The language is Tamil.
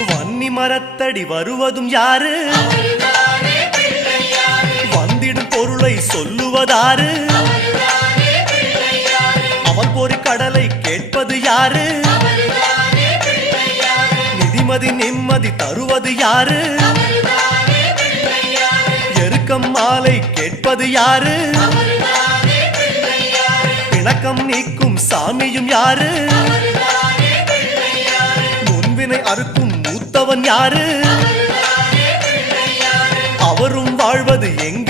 வன்னி மரத்தடி வருவதும் யாரு? வந்திடும் பொருளை சொல்லுவதாரு? அவன் பொறி கடலை கேட்பது யாரு? நிதிமதி நிம்மதி தருவது யாரு? எருக்கம் மாலை கேட்பது யாரு? பிணக்கம் நீக்கும் சாமியும் யாரு? முன்வினை அறுக்கும் மூத்தவன் யாரு? அவரும் வாழ்வது எங்க?